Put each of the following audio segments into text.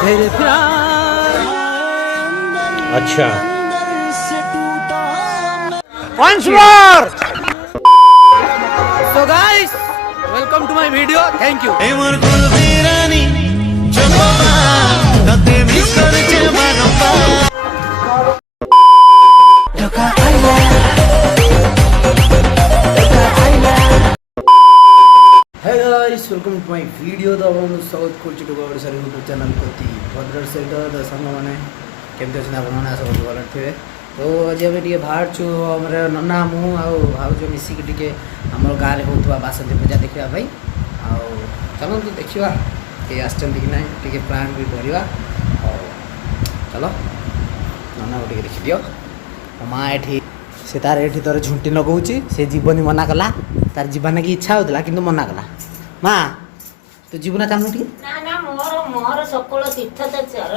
तेरे प्यार। अच्छा Once more. So guys, welcome to my video. Thank you. Hey guys, welcome to my video. तो हम south Kochi to गौर सर यूट्यूब चैनल प्रति भद्र सहित दर्शक मैंने केमती अच्छे आपने आशा करूँ भल थे। तो आज आम टे बाहर छू आम नना मु भाज मिसिक टे आम गाँव में होता बासंती पूजा देखापी चलते देखा ये आसती कि ना टे प्लान भी करवा चलो नना को टे देखी दियो माँ ये से तार ये तोर झुंटी लगौची से जीवनी मना कला तार जीवन की इच्छा होता कि मना कला माँ तू जीवन चाहूँ टे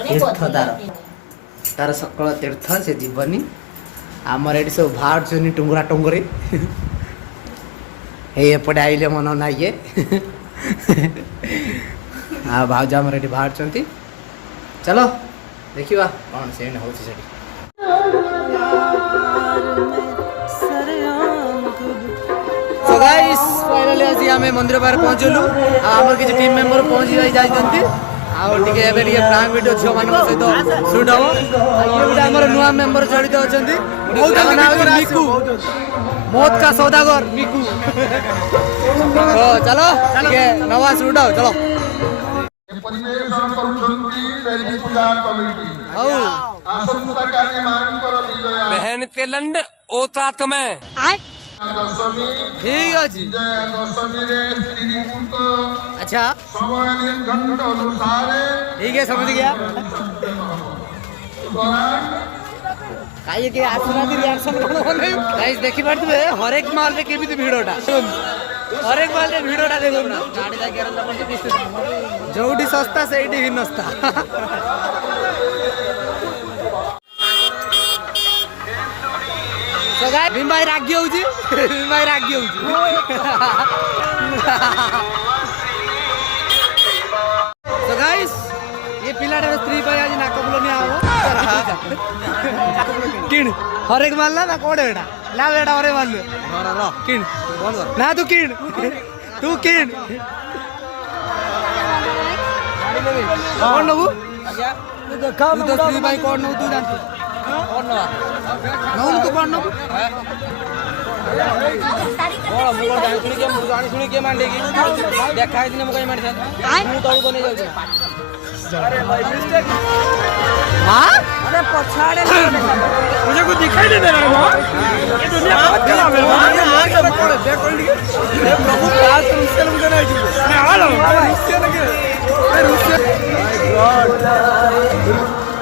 तीर्थ तार सकल तीर्थ से जीवनी आमर ये सब बाहर चुनी टुंगरा टुंगरी एपटे आइले मन ना ये भाज आमर ये बाहर चंती चलो देखा कौन से हो So guys, finally आज आम मंदिर बाहर पहुँचलु आमर किसी टीम मेंबर पहुँच जाती प्राण वीडियो झील मान सहित सुट हम ये गोटे आम नुआ मेंबर जड़ित अच्छा मिकू मौत का सौदागर मिकू तो चलो नवा सुट आओ चलो बहन तेलंड ओतात में ठीक अच्छी अच्छा ठीक है समझ गया देखी पारे हरेक माल रे केमी भिड़टा हरेक माल रे भिड़टा देखो ना जोटी सस्ता से हिनस्ता भीम भाई रागी होउची भीम भाई रागी होउची तो गाइस ये पिलाटार स्त्री भाई आज नाकबुलनी आबो किण हरेक माल ना कोडे बेटा ला बेटा हरे माल रो किण ना तू किण कौन नबू तू तो स्त्री भाई कौन नबू तू जानतु कौन नवा नौ तू कौन नबू शुणी के मांडे देखा दिन मुझे मार तौल बन जाऊँ अरे पछाड़े मुझे कुछ दिखाई नहीं दे रहा है प्रभु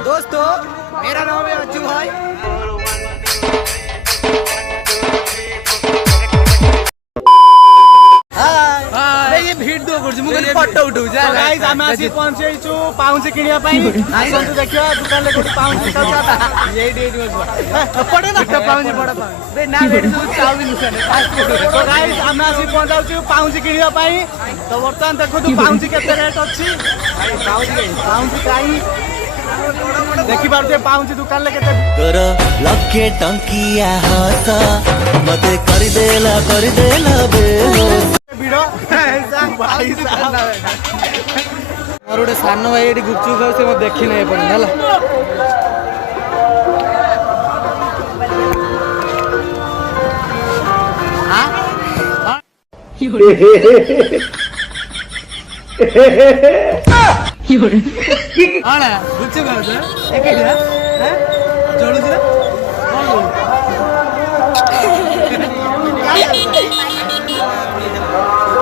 दोस्तों मेरा नाम है अज्जू भाई भीड़ दो मुझे फोटो उठू गाइस हम आसी पहुंचे छु पाउंच किनिया पई आसंतु देखियो दुकान ले कोठी पाउंच बिका ये पड़े ना पाउंच बड़ा पाउंच बे ना रेडी सब चाउल निसने तो गाइस हम आसी पहुंचाउ छु पाउंच किनिया पई तो वर्तमान देखो तू पाउंच केते रेट अछि पाउंच काई देखि पारते पाउंच दुकान ले केते तोर लखे टंकिया हस मते कर देला बे भाई मोर गोटे सान भाई ये गुपचुप खाऊ से देखी ना पड़े गुपचुप खाऊ चलू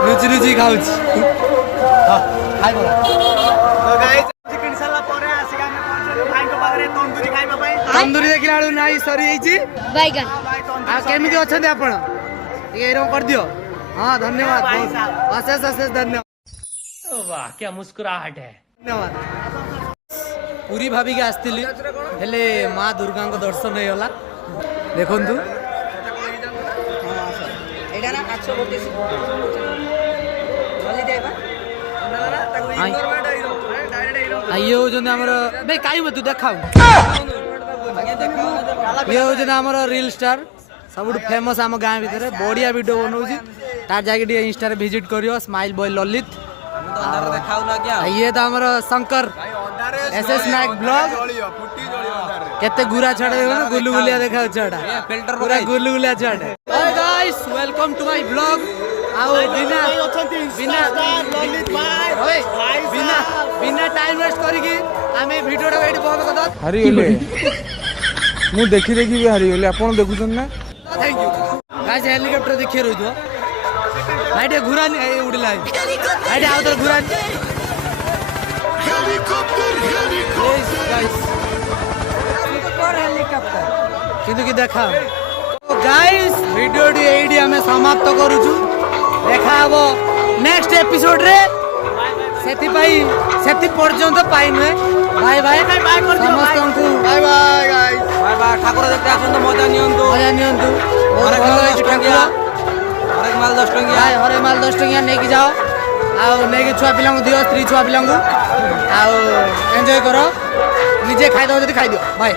रुचि रुचि खाऊ तंदूरी देखला ना सरी केमी अच्छा आप कर दियो हाँ धन्यवाद अशेष अशेष धन्यवाद वाह क्या मुस्कुराहट है धन्यवाद पूरी भाभी के आसती हेले माँ दुर्गा दर्शन होगा देखु ये होचंदी हमर बे काई में तू देखाऊ ये होचंदी हमर रील स्टार सबुठ फेमस आम गाँ भीतर बढ़िया वीडियो बनौजी तार जाके इंस्टा रे विजिट करियो स्माइल बॉय ललित ये तो हमर शंकर एसएस नायक ब्लॉग केते गुरा छाड़े देखो गुलु गुलिया देखा छाड़ा फिल्टर पूरा गुलु गुलिया छाड़े hi guys welcome to my blog आओ बिना बिना ललित भाई ओए बिना बिना टाइम वेस्ट करिकी आमे वीडियो रे एडी बंद कर दत हरी गले मु देखी देखी भी हरी गले आपण देखुछन ना थैंक यू गाइस हेलीकॉप्टर देखिए रही तो भाई डे घुरा नहीं उड़ला भाई डे आओ तो घुरा কিন্তু কি দেখা তো গাইস ভিডিওটি এইডি আমি সমাপ্ত করুছু দেখা হবো নেক্সট এপিসোড রে সেতি পর্যন্ত পাই নয় বাই বাই সমস্তଙ୍କୁ bye bye guys bye bye ঠাকুর দেখতে আসুন তো মজা নিয়ন্তু বহুত ভালো হইছে ঠাকুর হরেক মাল 10 টঙ্কিয়া নেকি যাও ଆଉ ନେଇକି ଛୁଆ ପିଲାଙ୍କୁ ଦିଅ ସ୍ତ୍ରୀ ଛୁଆ ପିଲାଙ୍କୁ ଆଉ ଏନ୍ଜୟ କର ନିଜେ ଖାଇଦେବ ଯଦି ଖାଇଦିଅ ବାଏ।